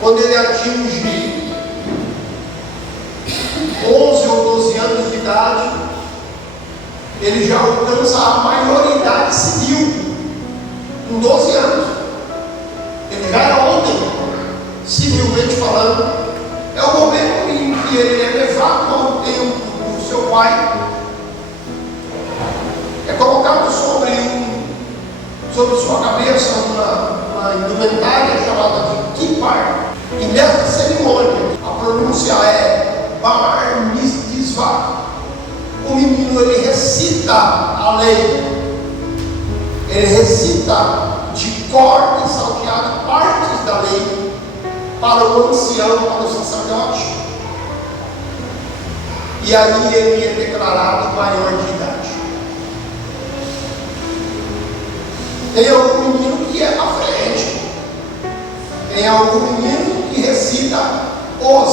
quando ele atinge 11 ou 12 anos de idade, ele já alcança a maioridade civil. Com 12 anos, ele já era homem, civilmente falando. É o momento em que ele é levado ao templo do seu pai, é colocado sobre sua cabeça uma indumentária chamada de kippah. E nessa cerimônia, a pronúncia é bar mitzvah. O menino, ele recita a lei, ele recita de cor e salteado partes da lei para o ancião, para o sacerdote. E aí ele é declarado maior de idade. Tem algum menino que é à frente, tem algum menino que recita os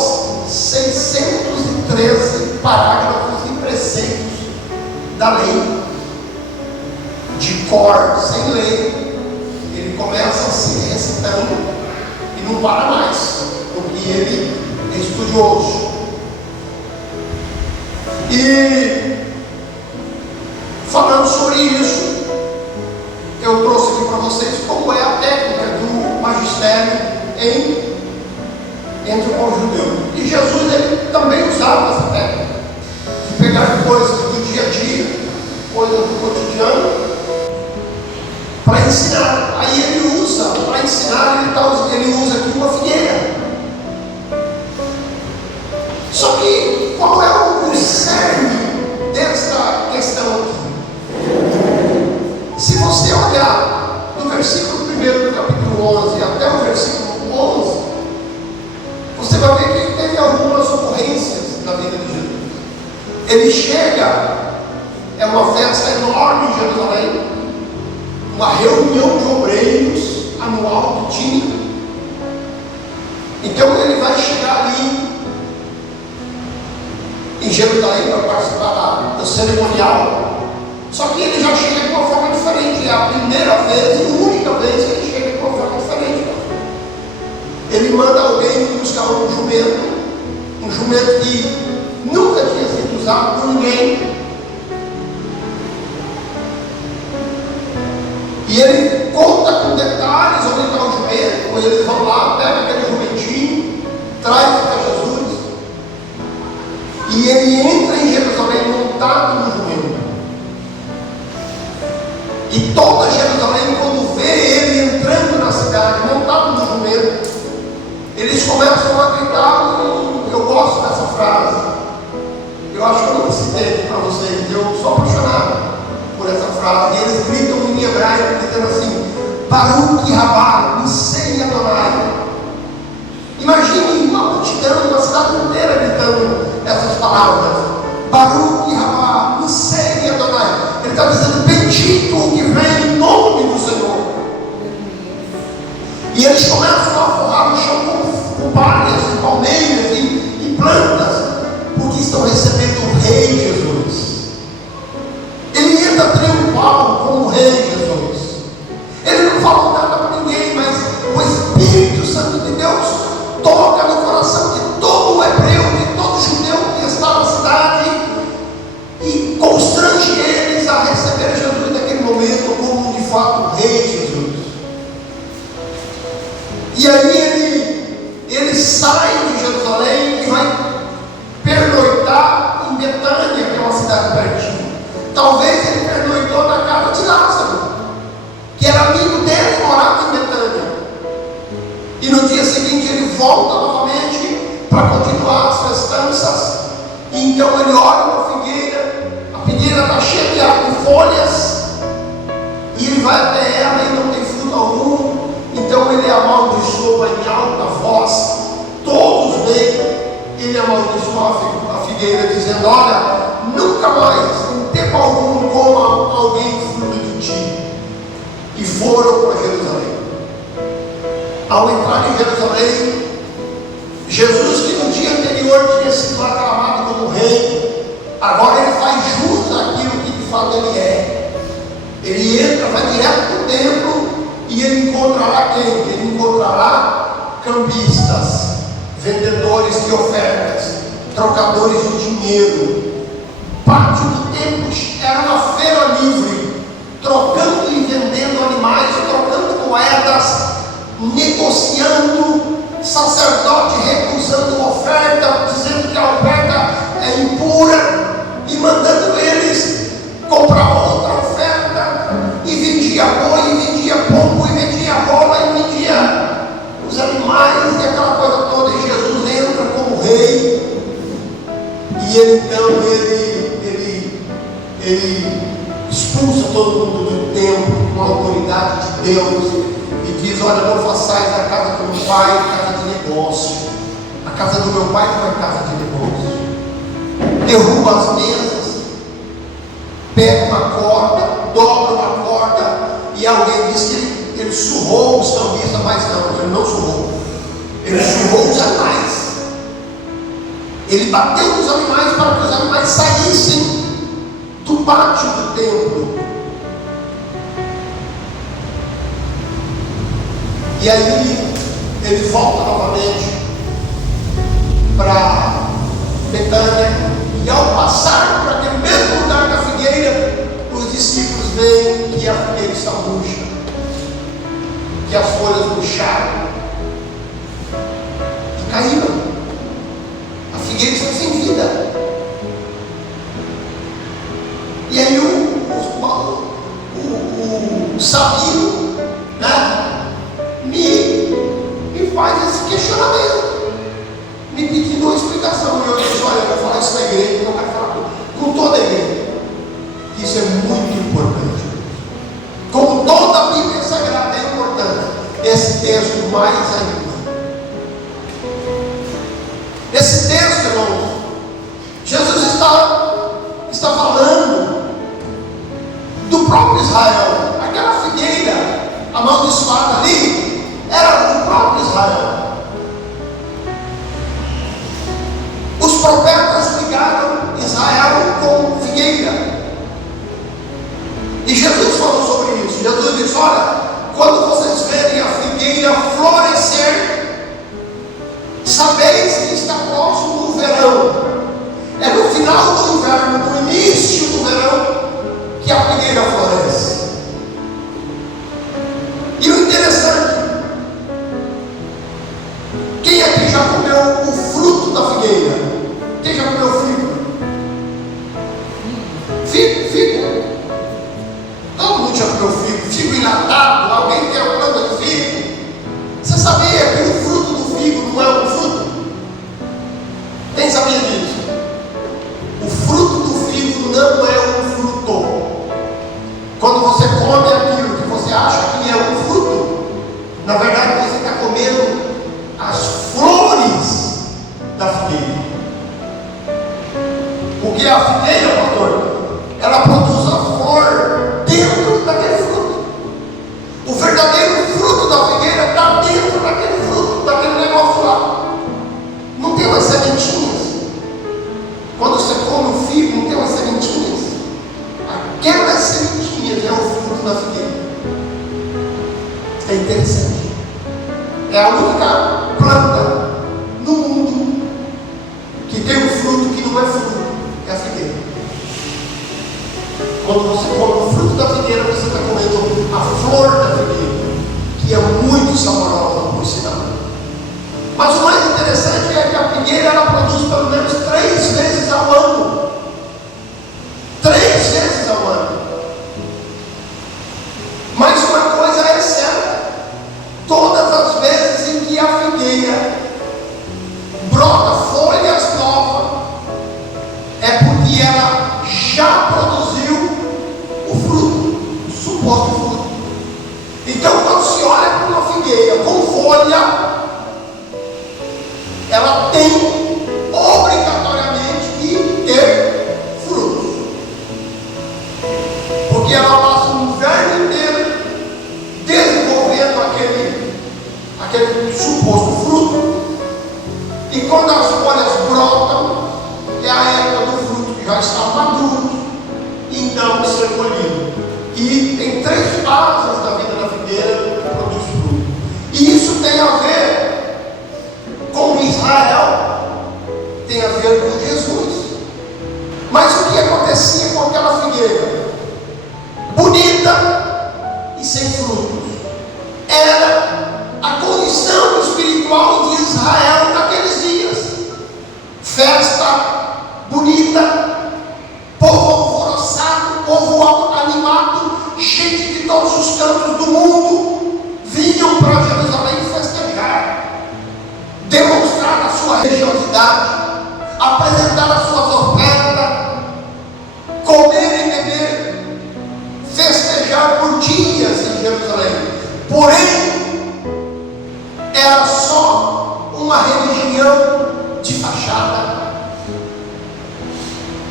613 parágrafos e preceitos da lei, de cor, sem lei. Ele começa assim, recitando, e não para mais, porque ele é estudioso. E falando sobre isso, eu trouxe aqui para vocês como é a técnica do magistério entre o povo judeu. E Jesus, ele também usava essa técnica de pegar coisas do dia a dia, coisas do cotidiano, para ensinar. Aí ele usa, para ensinar, ele usa aqui uma figueira. Só que qual é o cerne dessa questão aqui? Se você olhar do versículo 1 do capítulo 11 até o versículo 11, você vai ver que ele teve algumas ocorrências na vida de Jesus. Ele chega, é uma festa enorme em Jerusalém, uma reunião de obreiros anual que tinha. Então ele vai chegar ali em Jerusalém para participar do cerimonial. Só que ele já chega de uma forma diferente. É a primeira vez e única vez que ele chega de uma forma diferente. Ele manda alguém buscar um jumento que nunca tinha sido usado por ninguém. E ele conta com detalhes onde está o jumento. Eles vão lá, pega aquele jumentinho, traz para Jesus. E ele entra em Jerusalém montado no jumento. E toda Jerusalém, quando vê ele entrando na cidade, montado no jumento, eles começam a gritar. Eu gosto dessa frase. Eu acho que eu não citei para vocês. Eu sou apaixonado por essa frase. E eles gritam em hebraico, gritando assim: Baruch Rabá, Nisei Adonai. Imagine uma multidão, uma cidade inteira gritando essas palavras: Baruch Rabá, Nisei Adonai. Ele está dizendo: bendito o que vem em nome do Senhor. E eles começam a forrar no chão com palhas, palmeiras e plantas, porque estão recebendo o Rei Jesus. Ele entra triunfal como o Rei Jesus. Ele não fala nada para ninguém, mas o Espírito Santo de Deus toca no coração de todo hebreu, de todo judeu que está na cidade, e constrange eles a receber Jesus naquele momento como de fato o Rei Jesus. E aí ele sai de Jerusalém e vai pernoitar em Betânia, que é uma cidade pertinho. Talvez ele pernoitou na casa de Lázaro, que era amigo dele e morava em Betânia. E no dia seguinte ele volta novamente para continuar as festanças. E então ele olha uma figueira, a figueira está cheia de folhas, e ele vai até ela e não tem fruto algum. Então ele amaldiçoa em alta voz, todos veem, ele amaldiçoa a figueira, dizendo: olha, nunca mais, em tempo algum, coma alguém fruto de ti. E foram para Jerusalém. Ao entrar em Jerusalém, Jesus, que no dia anterior tinha sido aclamado como rei, agora ele faz jus àquilo que de fato ele é. Ele entra, vai direto para o templo, e ele encontra lá quem? Ele encontra lá cambistas, vendedores de ofertas, trocadores de dinheiro. Pátio do templo era uma feira livre, trocando e vendendo animais, trocando moedas, negociando, sacerdote recusando oferta, dizendo que a oferta é impura e mandando eles comprar outra oferta, e vendia boi, e vendia pombo, e vendia rola, e vendia os animais e aquela coisa toda. E Jesus entra como rei, e ele expulsa todo mundo do templo com a autoridade de Deus e diz: olha, não façais a casa do meu pai casa de negócio. A casa do meu pai não é casa de negócio. Derruba as mesas, pega uma corda, dobra uma corda, e alguém diz que ele surrou os cambistas, mas não, ele não surrou. Ele surrou os animais. Ele bateu nos animais para que os animais saíssem do pátio do templo. E aí ele volta novamente para Betânia, e ao passar por aquele mesmo lugar da figueira, os discípulos veem que a figueira está murcha, que as folhas murcharam e caíram. A figueira está sem vida. E aí o Sabino, né, me faz esse questionamento, me pedindo uma explicação. E eu disse: olha, eu vou falar isso na igreja, eu quero falar com toda a igreja. Isso é muito importante. Como toda a Bíblia Sagrada é importante, esse texto mais ainda. Esse texto, irmãos, Jesus está falando do próprio Israel. Aquela figueira amaldiçoada ali era do próprio Israel. Os profetas ligaram Israel com figueira, e Jesus falou sobre isso. Jesus disse: olha, quando vocês verem a figueira florescer, sabeis que está próximo o verão. É no final do inverno, no início do verão, que a figueira floresce. E o interessante, quem aqui já comeu o fruto da figueira? Quem já comeu figo? Figo? Todo mundo já comeu figo. Figo enlatado. Alguém tem a planta de figo? Você sabia que o fruto do figo não é um fruto? Quem sabia disso? O fruto do figo não é um fruto. Quando você come aquilo que você acha que é um fruto, na verdade você está comendo as flores da figueira. Porque a figueira, pastor, ela produz a flor dentro daquele fruto. O verdadeiro fruto da figueira está dentro daquele fruto, daquele negócio lá. Não tem umas sementinhas. Quando você come o figo, não tem umas sementinhas. Aquelas sementinhas é o fruto da figueira. É interessante. É a única planta no mundo que tem um fruto que não é fruto. É a figueira. Quando você come o fruto da figueira, você está comendo a flor da figueira, que é muito saborosa, por sinal. Mas o mais interessante é que a figueira ela produz pelo menos 3 vezes ao ano. 3 vezes ao ano. Mas uma coisa é certa: todas as vezes em que a figueira brota folhas novas, é porque ela já produziu o fruto, o suposto fruto. Então, quando se olha para uma figueira com folha, ela tem obrigatoriamente que ter frutos, porque ela passa o inverno inteiro desenvolvendo aquele suposto fruto, e quando as folhas brotam, é a época do fruto que já está maduro, então ser colhido. E tem 3 fases da vida da figueira que produz fruto, e isso tem a ver uma religião de fachada.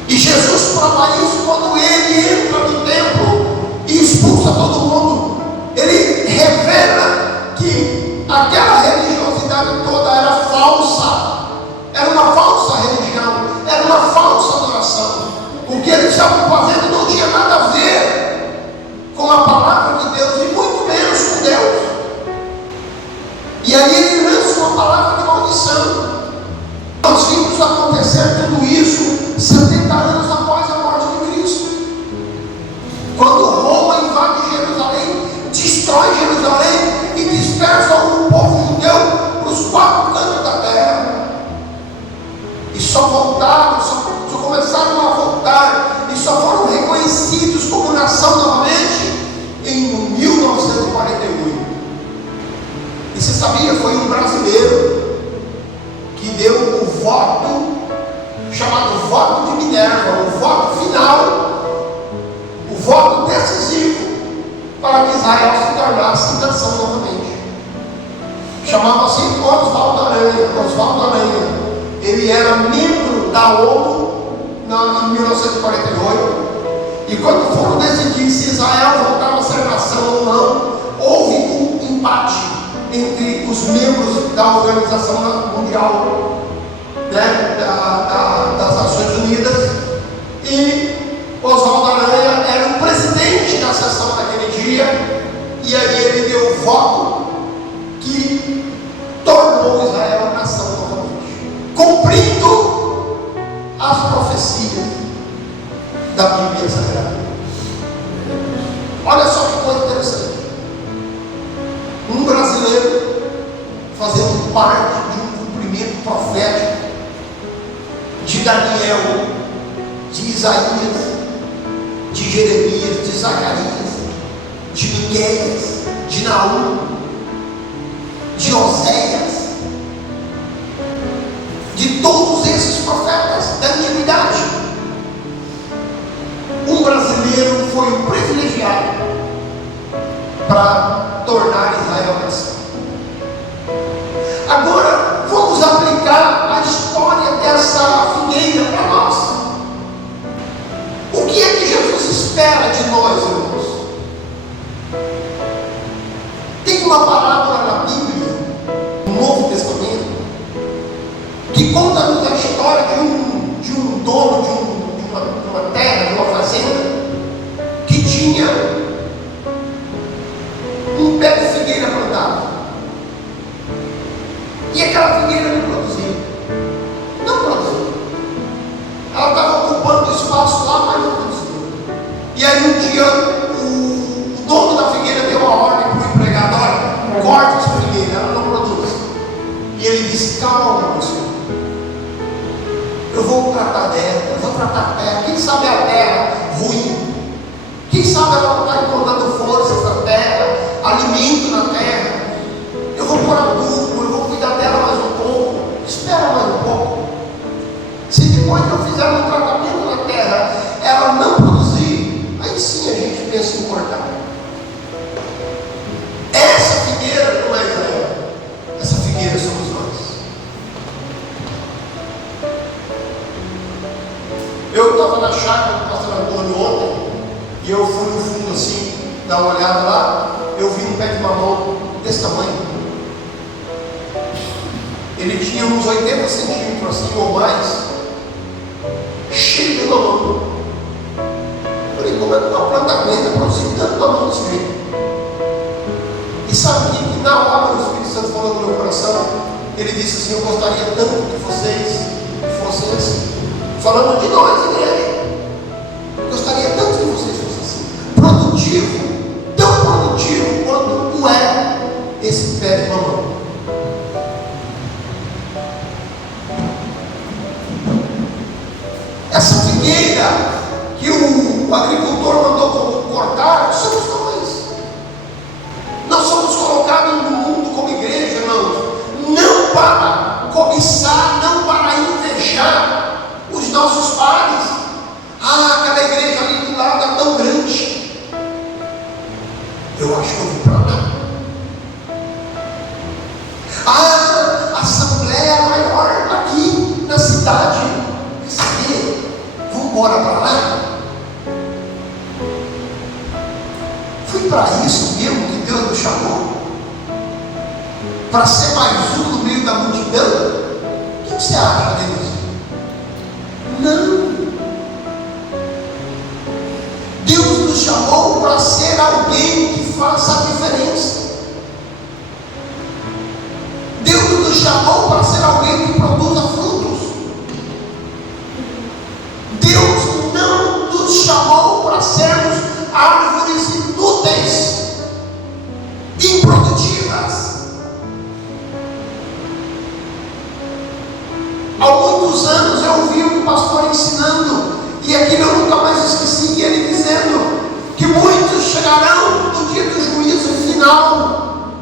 E Jesus prova isso quando ele entra no templo e expulsa todo mundo. Ele revela que aquela religiosidade toda era falsa, era uma falsa religião, era uma falsa adoração. O que eles estavam fazendo não tinha nada a ver com a palavra de Deus e muito menos com Deus. E aí ele lança uma palavra de maldição. Nós vimos acontecer tudo isso 70 anos após a morte de Cristo. Quando Roma invade Jerusalém, destrói Jerusalém e dispersa o povo judeu para os 4 cantos da terra. E só voltaram, só começaram a voltar e só foram reconhecidos como nação novamente em 1948. E você sabia, foi um brasileiro que deu o voto, chamado voto de Minerva, o voto final, o voto decisivo para que Israel se tornasse nação novamente. Chamava-se Oswaldo Aranha. Ele era membro da ONU em 1948. E quando foram decidir se Israel voltava a ser nação ou não, houve um empate entre os membros da Organização Mundial, né, das Nações Unidas, e Oswaldo Aranha era o presidente da sessão daquele dia, e aí ele deu o voto que tornou Israel nação novamente, cumprindo as profecias da Bíblia Sagrada. Olha só que coisa interessante. Um brasileiro fazendo parte de um cumprimento profético de Daniel, de Isaías, de Jeremias, de Zacarias, de Miqueias, de Naum, de Oséias, de todos esses profetas da antiguidade. Um brasileiro foi um privilegiado para tornar Israel nação. Agora, vamos aplicar a história dessa figueira para nós. O que é que Jesus espera de nós, irmãos? Tem uma parábola na Bíblia, no Novo Testamento, que conta-nos a história de um dono de uma terra, de uma fazenda, que tinha um pé de figueira plantado. E aquela figueira não produzia. Ela estava ocupando o espaço lá, mas não produzia. E aí um dia o dono da figueira deu uma ordem para o empregado: olha, corta essa figueira, ela não produz. E ele disse: calma, meu senhor, eu vou tratar dela, eu vou tratar a terra. Quem sabe a terra ruim, quem sabe ela não está encontrando forças na terra, alimento na terra. Eu vou pôr adubo, eu vou cuidar dela mais um pouco. Espera mais um pouco. Se depois que eu fizer um tratamento na terra, ela não produzir, aí sim a gente pensa em cortar. Essa figueira não é Israel. Essa figueira somos nós. Eu estava na chácara do pastor Antônio ontem, e eu fui no fundo assim, dar uma olhada lá. Eu vi um pé de mamão desse tamanho. Ele tinha uns 80 centímetros assim ou mais, cheio de mamão. Eu falei: como é que uma planta aguenta produzir tanto mamão desse jeito? E sabe que na hora o Espírito Santo falou no meu coração, ele disse assim: eu gostaria tanto que vocês fossem assim. Falando de nós, igreja. Gostaria tanto que vocês fossem assim. Produtivo, tão produtivo quanto o é esse pé de mamão. Essa figueira que o agricultor mandou cortar, somos nós. Nós somos colocados no mundo como igreja, irmãos, não para cobiçar, não para invejar os nossos pares. Aquela igreja ali do lado é tão grande. Eu acho que eu vou para lá. A Assembleia mora para lá? Foi para isso mesmo que Deus nos chamou? Para ser mais um no meio da multidão? O que você acha disso? Não. Deus nos chamou para ser alguém que faça a diferença. Deus nos chamou para ser alguém que produza frutos. Deus não nos chamou para sermos árvores inúteis, improdutivas. Há muitos anos eu ouvi um pastor ensinando, e aquilo eu nunca mais esqueci, ele dizendo que muitos chegarão no dia do juízo final,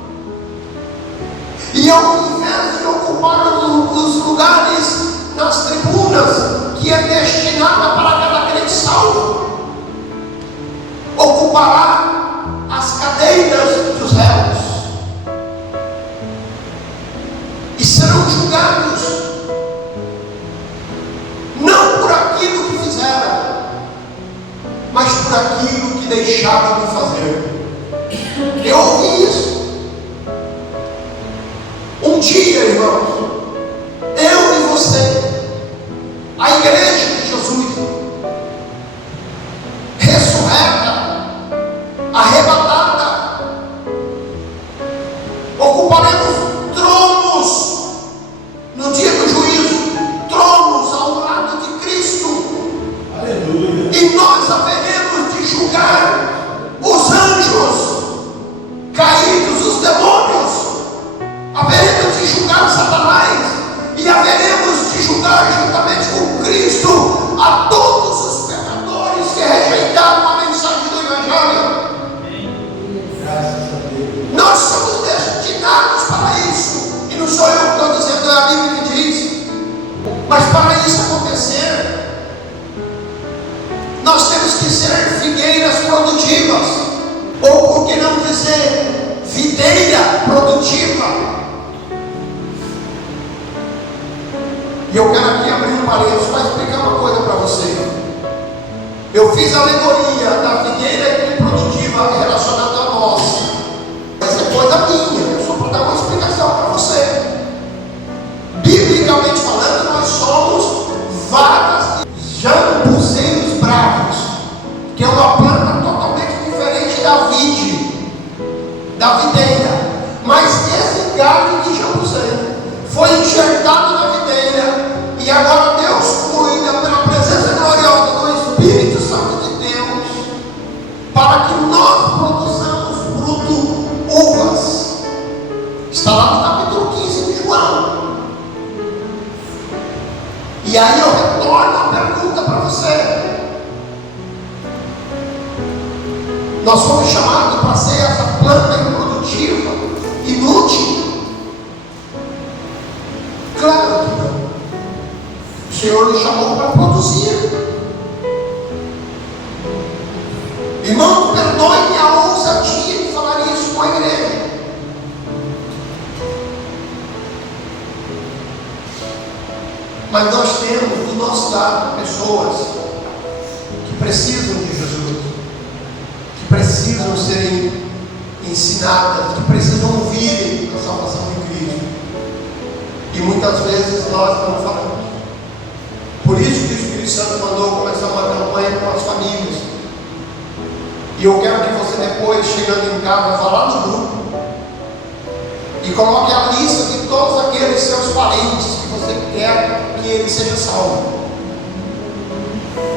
e ao invés de ocupar os lugares nas tribunas, que é destinada para cada crente salvo, ocupará as cadeiras dos réus, e serão julgados, não por aquilo que fizeram, mas por aquilo que deixaram de fazer. Eu ouvi isso. Um dia, irmãos, eu e você, a igreja de Jesus, ressurreta, arrebatada, ocuparemos tronos no dia do juízo, tronos ao lado de Cristo. Aleluia. E nós haveremos de julgar os anjos caídos, os demônios, haveremos de julgar Satanás, e haveremos de julgar juntamente com Cristo a todos os pecadores que rejeitaram a mensagem do Evangelho. Graças a Deus. Nós somos destinados para isso, e não sou eu que estou dizendo, é a Bíblia que diz. Mas para isso acontecer, nós temos que ser figueiras produtivas, ou por que não dizer videira produtiva. E eu quero aqui abrir um parênteses para explicar uma coisa para você. Eu fiz a alegoria da figueira improdutiva relacionada a nós. Essa é coisa minha, só para dar uma explicação para você. Biblicamente falando, nós somos vagas de jambuzeiros bravos, que é uma planta totalmente diferente da vide, da videira. Mas esse galho de jambuzeiro foi enxertado na videira, e agora Deus cuida pela presença gloriosa do Espírito Santo de Deus, para que nós produzamos fruto, uvas. Está lá no capítulo 15 de João. E aí eu retorno a pergunta para você. Nós fomos chamados para ser essa planta improdutiva, inútil? Claro que não. O Senhor nos chamou para produzir. Irmão, perdoe-me a ousadia de falar isso com a igreja. Mas nós temos do nosso lado pessoas que precisam de Jesus, que precisam serem ensinadas, que precisam ouvir a salvação de Cristo. E muitas vezes nós não falamos. Por isso que o Espírito Santo mandou começar uma campanha com as famílias. E eu quero que você depois, chegando em casa, vá lá no grupo e coloque a lista de todos aqueles seus parentes que você quer que ele seja salvo.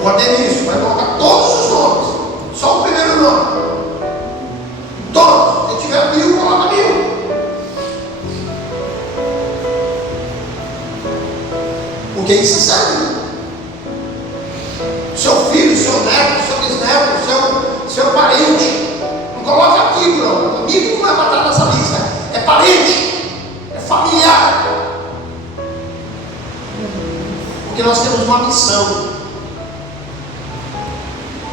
O Adenício vai colocar todos os nomes, só o primeiro nome. Todos. Se tiver 1000, coloca 1000. Porque isso serve. Seu filho, seu neto, seu bisneto, seu parente. Não coloca amigo, não. Amigo não é para estar nessa lista. É parente. É familiar. Porque nós temos uma missão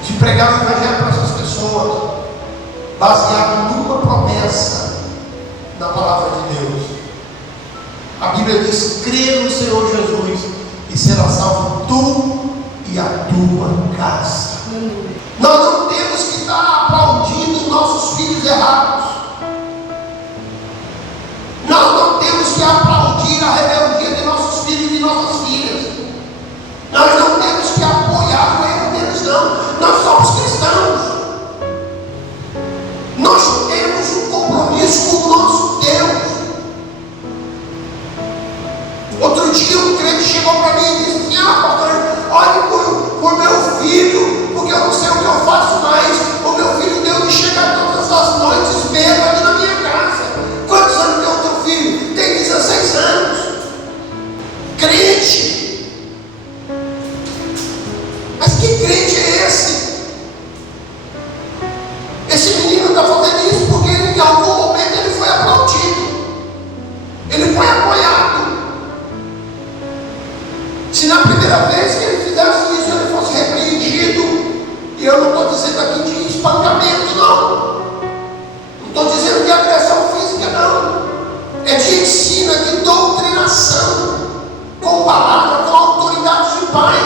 de pregar o Evangelho para essas pessoas, baseado numa promessa na palavra de Deus. A Bíblia diz: crê no Senhor Jesus e será salvo tu e a tua casa. Nós não temos que estar aplaudindo nossos filhos errados. Nós não temos que aplaudir a rebeldia de nossos filhos e de nossas filhas. Nós não temos que apoiar o erro deles, não. Nós somos cristãos. Nós temos um compromisso com o nosso Deus. Outro dia um crente chegou para mim e disse assim: pastor, olhe por meu filho, porque eu não sei o que eu faço mais. O meu filho deu de chegar todas as noites bêbado aqui na minha casa. Quantos anos tem o teu filho? Tem 16 anos. Crente. Mas que crente é esse? Esse menino está fazendo isso porque em algum momento ele foi aplaudido. Ele foi apoiado. Se na primeira vez que ele fizesse isso, ele fosse repreendido, e eu não estou dizendo aqui de espancamento, não. Não estou dizendo de agressão física, não. É de ensino, é de doutrinação, com palavra, com autoridade de pai.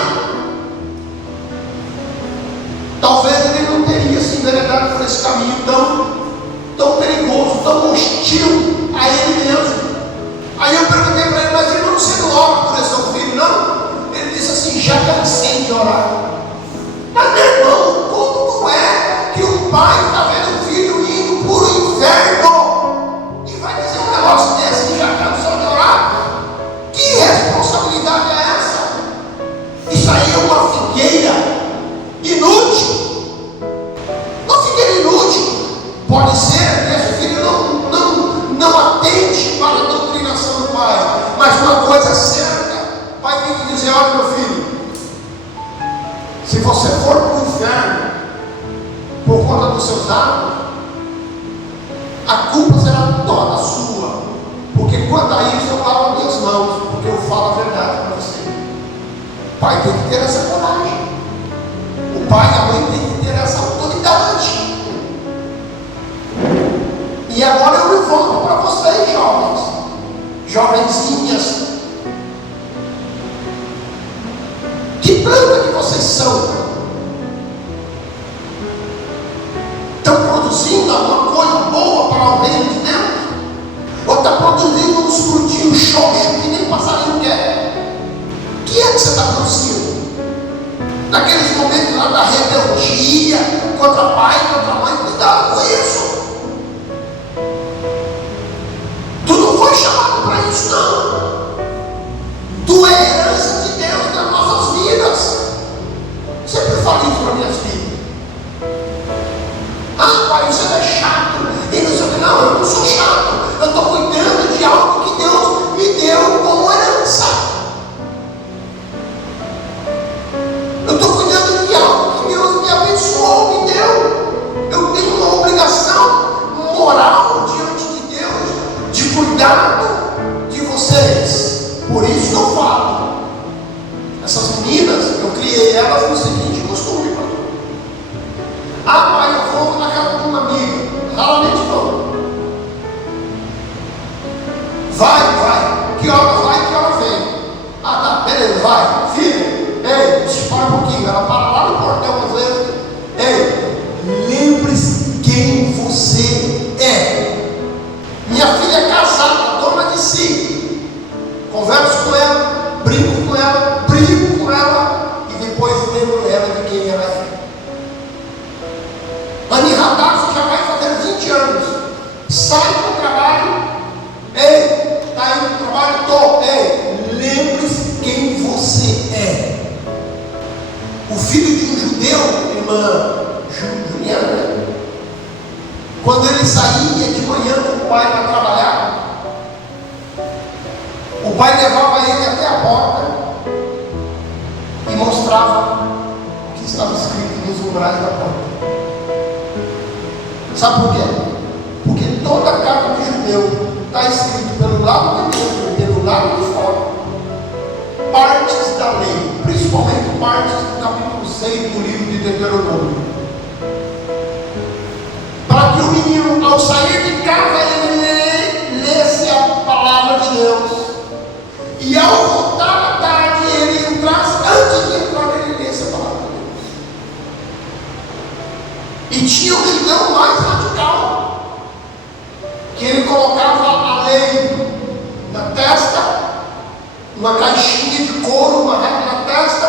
Talvez ele não teria se enveredado por esse caminho tão perigoso, tão hostil a ele mesmo. Aí eu perguntei para ele: mas ele não se ora por esse seu filho, não? Ele disse assim: já cansei de orar. Mas meu irmão, como é que o pai está vendo o filho indo para o inferno e vai dizer um negócio desse que já cansou de orar? Que responsabilidade é essa? Isso aí é uma figueira inútil. Uma figueira inútil. Pode ser que esse filho não atende para a doutrinação do pai, mas uma coisa é certa: o pai tem que dizer: olha, meu filho, se você for para o inferno por conta dos seus atos, a culpa será toda sua, porque quanto a isso eu lavo minhas mãos, porque eu falo a verdade para você. O pai tem que ter essa coragem, o pai e a mãe tem que ter essa autoridade. E agora eu me volto para vocês, jovens, jovenzinhas. Que planta que vocês são? Estão produzindo alguma coisa boa para o reino de Deus? Ou está produzindo uns frutinhos xoxos que nem passarinho quer? O que é que você está produzindo? Naqueles momentos lá da rebeldia contra pai, contra mãe, cuidado com isso. Tu não foi chamado para isso, não. Tu é herança de Deus nas nossas vidas. Sempre falo isso para minhas filhas. Ah, pai, você é chato. E não sei o que. Não, eu não sou chato. Eu estou cuidando de algo que Deus me deu como herança. Eu estou cuidando de algo que Deus me abençoou, me deu. Eu tenho uma obrigação moral diante de Deus de cuidado de vocês. Por isso que eu falo. Essas meninas, eu criei elas no seguinte costume, pastor. Ah, pai, eu vou na casa de uma amiga. Raramente vou. Vai. Que horas vai, que horas vem? Ah, tá, beleza, vai. Filha, ei, para um pouquinho. Ela para lá no portão às vezes. Ei, lembre-se quem você é. Minha filha é casada, dona de si. Converso com ela, brinco com ela, brigo com ela e depois lembro ela de quem ela é. Ani Radassa já vai fazer 20 anos. Sai do trabalho. Ei, está indo do trabalho? Estou. Ei, lembre-se quem você é. O filho de um judeu, irmã Juliana, quando ele saía de manhã com o pai para trabalhar, o pai levava ele até a porta e mostrava o que estava escrito nos umbrais da porta. Sabe por quê? Porque toda a casa de judeu está escrito pelo lado de dentro e pelo lado de fora partes da lei, principalmente partes do capítulo 6 do livro de Deuteronômio, para que o menino, ao sair de casa, ele lesse a palavra de Deus, e ao voltar à tarde ele entrasse, antes de entrar ele lesse tinha o leilão mais radical, que ele colocava a lei na testa, uma caixinha de couro, uma régua na testa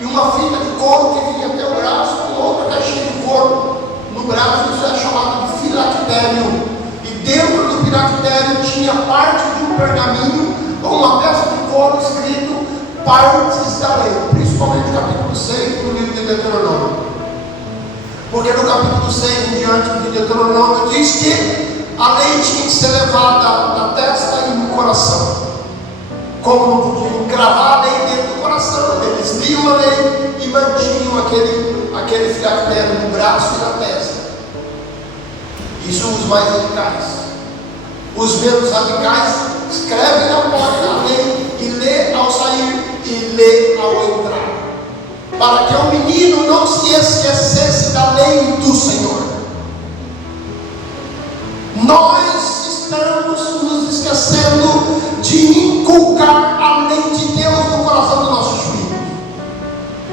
e uma fita de couro que vinha até o braço, com outra caixinha de couro no braço. Isso é chamado de filactério. E dentro do filactério tinha parte de um pergaminho ou uma peça de couro escrito partes da lei, principalmente no capítulo 6 do livro de Deuteronômio. Porque no capítulo 6 em diante de Deuteronômio diz que a lei tinha que ser levada na testa e no coração. Como não podiam cravar a lei dentro do coração, eles liam a lei e mantinham aquele filactério no braço e na testa. Isso os mais radicais. Os menos radicais escrevem na porta a lei e lê ao sair e lê ao entrar, para que o menino não se esquecesse da lei do Senhor. Nós estamos nos esquecendo de inculcar a lei de Deus no coração dos nossos filhos.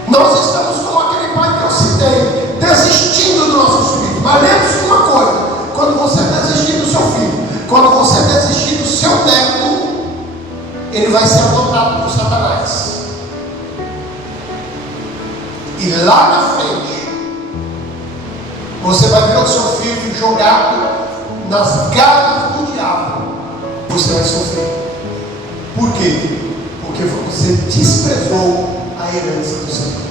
Nós estamos como aquele pai que eu citei, desistindo dos nossos filhos. Mas lembre-se de uma coisa: quando você desistir do seu filho, quando você desistir do seu neto, ele vai ser adotado por Satanás. E lá na frente, você vai ver o seu filho jogado nas garras do diabo. Você vai sofrer. Por quê? Porque você desprezou a herança do Senhor.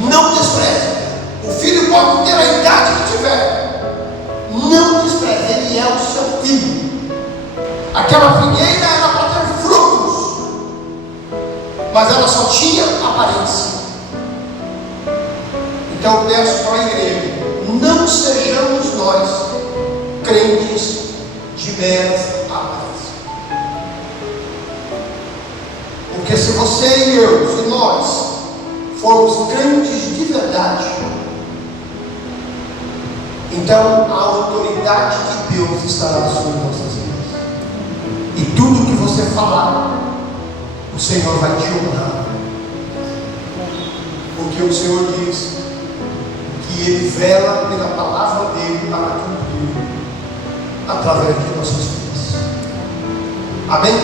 Não despreze. O filho pode ter a idade que tiver. Não despreze. Ele é o seu filho. Aquela figueira era para ter frutos, mas ela só tinha aparência. Então eu peço para a igreja: não sejamos nós crentes de meras aparências. Porque se você e eu, se nós formos crentes de verdade, então a autoridade de Deus estará sobre nossas vidas. E tudo que você falar, o Senhor vai te honrar. Porque o Senhor diz que Ele vela pela palavra dEle para cumprir através de nossas vidas. Amém?